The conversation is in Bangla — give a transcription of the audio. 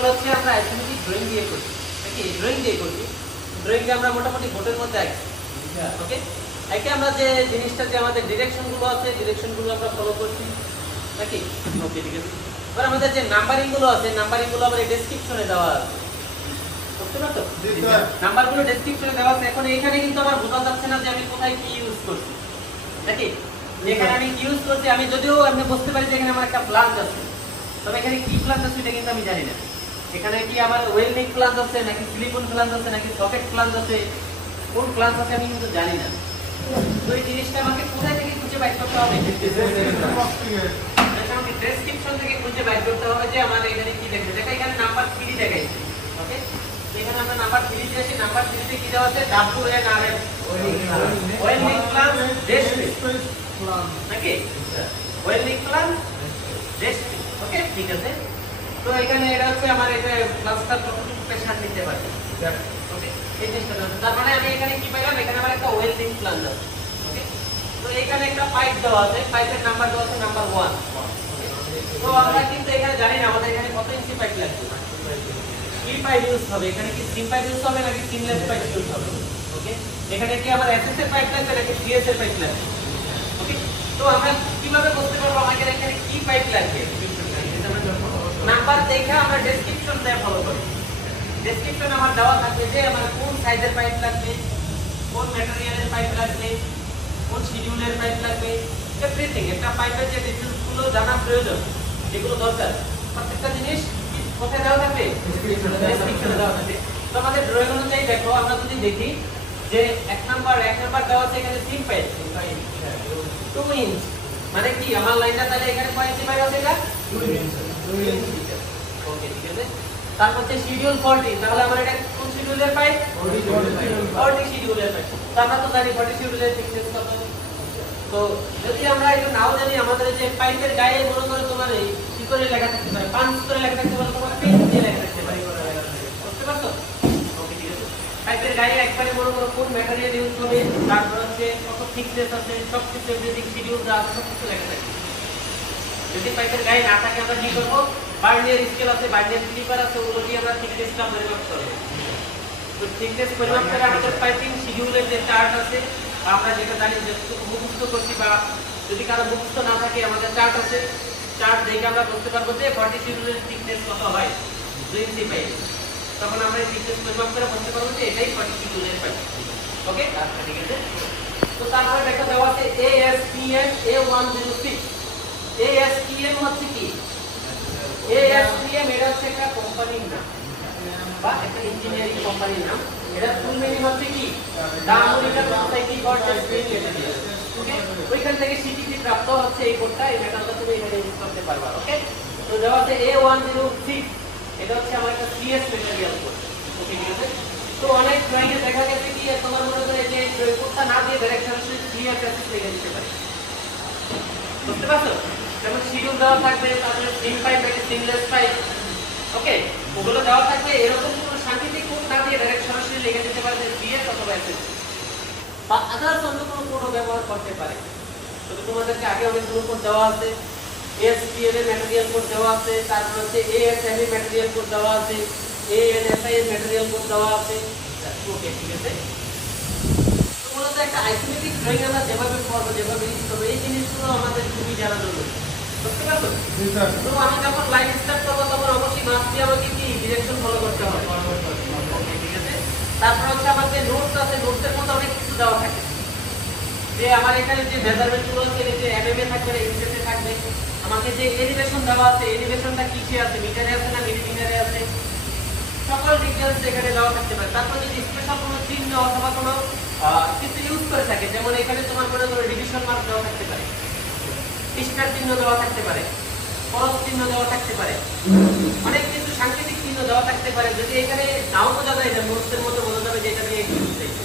এগুলো হচ্ছে আমরা আইসোমেট্রিক ড্রয়িং দিয়ে করছি নাকি ড্রয়িং দিয়ে করছি ড্রয়িংটা আমরা মোটামুটি বোর্ডের মধ্যে আঁকছি ওকে একে আমরা যে জিনিসটা যে আমাদের ডিরেকশনগুলো আছে ডিরেকশনগুলো আমরা ফলো করছি নাকি ওকে ঠিক আছে এবার আমাদের যে নাম্বারিংগুলো আছে নাম্বারিংগুলো আবার ডেসক্রিপশনে দেওয়া আছে বুঝতে পারছো নাম্বারগুলো ডেসক্রিপশনে দেওয়া আছে এখন এখানে কিন্তু আমার বোঝা যাচ্ছে না যে আমি কোথায় কি ইউজ করছি নাকি এখানে আমি কি ইউজ করছি আমি যদিও আমি বুঝতে পারি যে এখানে আমার একটা প্লাঞ্জ আছে তবে এখানে কি প্লাঞ্জ আছে এটা কিন্তু আমি জানি না এখানে কি আমার ওয়েল্ডিং প্লাঞ্জ আছে নাকি সিলিকন প্লাঞ্জ আছে নাকি সকেট প্লাঞ্জ আছে কোন প্লাঞ্জ আছে আমি কিন্তু জানি না তো এই জিনিসটা আমাকে কোথায় থেকে খুঁজে বের করতে হবে আমাকে ডেসক্রিপশন থেকে খুঁজে বের করতে হবে যে আমার এখানে কি দেখবে দেখা এখানে নাম্বার 3 দেখাইছে ওকে এখানে আমরা নাম্বার 3 দিয়েছি নাম্বার 3 তে কি দেওয়া আছে WNRF ওয়েল্ডিং প্লাঞ্জ ডেসক্রিপশন নাকি ওয়েল্ডিং প্লাঞ্জ ডেসক্রিপশন ওকে ঠিক আছে তো এখানে এটা হচ্ছে আমার এটা প্লাস্টার কতটুকু প্রেসার নিতে পারে ওকে এই জিনিসটা তার মানে আমি এখানে কি পাইলাম এখানে আমার একটা ওয়েল্ডিং প্লাঞ্জ আছে ওকে তো এখানে একটা পাইপ দেওয়া আছে পাইপের নাম্বার দেওয়া আছে নাম্বার 1 তো আমরা কিন্তু এখানে জানি না আমাদের এখানে কত ইঞ্চি পাইপ লাগবে কি পাইপ ইউজ হবে এখানে কি সিম পাইপ ইউজ হবে নাকি সিমলেস পাইপ ইউজ হবে ওকে এখানে কি আমার এসএস এর পাইপ লাগবে নাকি সিএস এর পাইপ লাগবে ওকে তো আমরা কিভাবে বুঝতে পারবো আমাদের এখানে কি পাইপ লাগবে নাম্বার দেখে আমরা ডেসক্রিপশন দিয়ে ফলো করি ডেসক্রিপশন আমার দেওয়া থাকবে যে আমার কোন সাইজের পাইপ লাগবে কোন ম্যাটেরিয়ালের পাইপ লাগবে কোন শিডিউলের পাইপ লাগবে এভরিথিং একটা পাইপের যে ডিটেইলসগুলো জানা প্রয়োজন যেগুলো দরকার প্রত্যেকটা জিনিস কোথায় দেওয়া থাকবে ডেসক্রিপশনে দেওয়া থাকবে তো আমাদের ড্রয়িং অনুযায়ী দেখো আমরা যদি দেখি যে এক নাম্বার দেওয়া আছে এখানে 3 পাইপ 2 ইঞ্চ মানে কি আমার লাইনটা তাহলে এখানে কয় ইঞ্চি পাইপ আছে এটা 2 ইঞ্চি ওকে ঠিক আছে তারপর যে শিডিউল 40 তাহলে আমার এটা কোন শিডিউলের পাইপ 40 শিডিউলের পাইপ তো আমরা তো জানি 40 শিডিউলের থিকনেস কত তো যদি আমরা এটা নাও জানি আমাদের যে পাইপের গায়ে মনে করে তোমার এই কি করে লেখা থাকতে পারে 5 করে লেখা থাকতে পারে তোমার পেন দিয়ে লেখা থাকতে পারে বুঝতে পারছো ওকে ঠিক আছে পাইপের গায়ে একবারে মনে করো কোন ম্যাটেরিয়াল ইউজ হবে তারপর হচ্ছে কত থিকনেস আছে সব কিছু এভরিথিং শিডিউল যা আছে সব কিছু লেখা থাকবে যদি পাইপের গায়ে না থাকে আমরা কি করব বার্নিয়ার স্কেল আছে বার্নিয়ার ক্লিপার আছে ওগুলো দিয়ে আমরা থিকনেসটা পরিমাপ করব তো থিকনেস পরিমাপ করে আমাদের পাইপিং শিডিউলের যে চার্ট আছে আমরা যেটা জানি যে মুখস্থ করছি বা যদি কারো মুখস্থ না থাকে আমাদের চার্ট আছে চার্ট দেখে আমরা বুঝতে পারবো যে 40 শিডিউলের থিকনেস কত হয় 2 ইঞ্চি পাইপ তখন আমরা এই থিকনেস পরিমাপ করে বুঝতে পারবো যে এটাই 40 শিডিউলের পাইপ ওকে আচ্ছা ঠিক আছে তো তারপরে দেখা দেওয়া আছে ASTM A106 ASTM হচ্ছে কি ASTM এটা হচ্ছে একটা কোম্পানির নাম বা একটা ইঞ্জিনিয়ারিং কোম্পানির নাম এটা ফুল মিনিং হচ্ছে কি দামোরিকা সোসাইটি ফর টেস্টিং মেটেরিয়াল ওকে ওইখান থেকে স্বীকৃতি প্রাপ্ত হচ্ছে এই কোডটা এই মেটালটা তুমি এখানে ইউজ করতে পারবা ওকে তো দেওয়া আছে A106 এটা হচ্ছে আমার একটা সিএস মেটেরিয়াল কোড ওকে ঠিক আছে তো অনেক ড্রয়িং এ দেখা গেছে কি তোমার মনে করে যে এই কোডটা না দিয়ে ডাইরেক্ট সরাসরি ক্লিয়ার প্যাসেজ লিখে দিতে পারে বুঝতে পারছো যেমন শিডিউল দেওয়া থাকবে তারপরে সিম পাইপ নাকি সিমলেস পাইপ ওকে ওগুলো দেওয়া থাকবে এরকম কোনো সাংকেতিক কোড না দিয়ে ডাইরেক্ট সরাসরি লিখে দিতে পারে যে সিএস অথবা এসএস বা আদার্স অন্য কোনো কোডও ব্যবহার করতে পারে তো তোমাদেরকে আগে অনেকগুলো কোড দেওয়া আছে এসপিএল এর ম্যাটেরিয়াল কোড দেওয়া আছে তারপর হচ্ছে এএসএম এর ম্যাটেরিয়াল কোড দেওয়া আছে এএনএসআই এর ম্যাটেরিয়াল কোড দেওয়া আছে ওকে ঠিক আছে তো মূলত একটা আইসোমেট্রিক ড্রয়িং আমরা যেভাবে করবো যেভাবে ইউজ করবো এই জিনিসগুলো আমাদের খুবই জানা জরুরি বুঝতে পারছো তো আমি যখন লাইন স্টার্ট করবো তখন অবশ্যই মাস্টলি আমাকে কি ডিরেকশন ফলো করতে হবে ওকে ঠিক আছে তারপর হচ্ছে আমাদের নোটস আছে নোটসের মধ্যে অনেক কিছু দেওয়া থাকে যে আমার এখানে যে মেজারমেন্ট গুলো আছে যে এমএম এ থাকবে ইঞ্চিতে থাকবে আমাকে যে এলিভেশন দেওয়া আছে এলিভেশনটা কিসে আছে মিটারে আছে না মিলিমিটারে আছে সকল ডিটেইলস এখানে দেওয়া থাকতে পারে তারপর যদি স্পেশাল কোনো চিহ্ন অথবা কোনো কিছু ইউজ করে থাকে যেমন এখানে তোমার মনে করো ডিভিশন মার্ক দেওয়া থাকতে পারে স্টার চিহ্ন দেওয়া থাকতে পারে ক্রস চিহ্ন দেওয়া থাকতে পারে অনেক কিছু সাংকেতিক চিহ্ন দেওয়া থাকতে পারে যদি এখানে নাও বোঝা যায় না নোটসের মধ্যে বোঝা যাবে যে এটা দিয়ে কি বুঝাইছে